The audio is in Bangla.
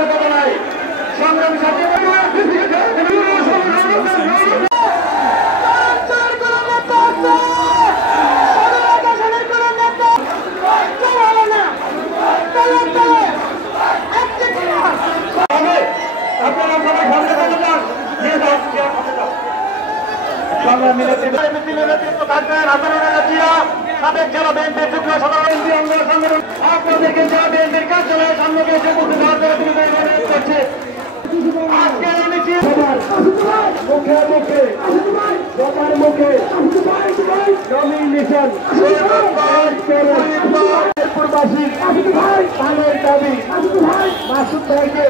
স্বাগত জানাই। সংগ্রামী সাথী আপনারা সবাই সামনে চলে যান। আপনাদেরকে জেলা বিএনপির কার্যালয়ের সামনে গিয়ে উপস্থিত হওয়ার জন্য তিনি অনুরোধ করছে। আজকের মিছিল মুখে মুখে সবার মুখে জমি মিশন প্রবাসী পানের দাবি মাসুদ ভাইকে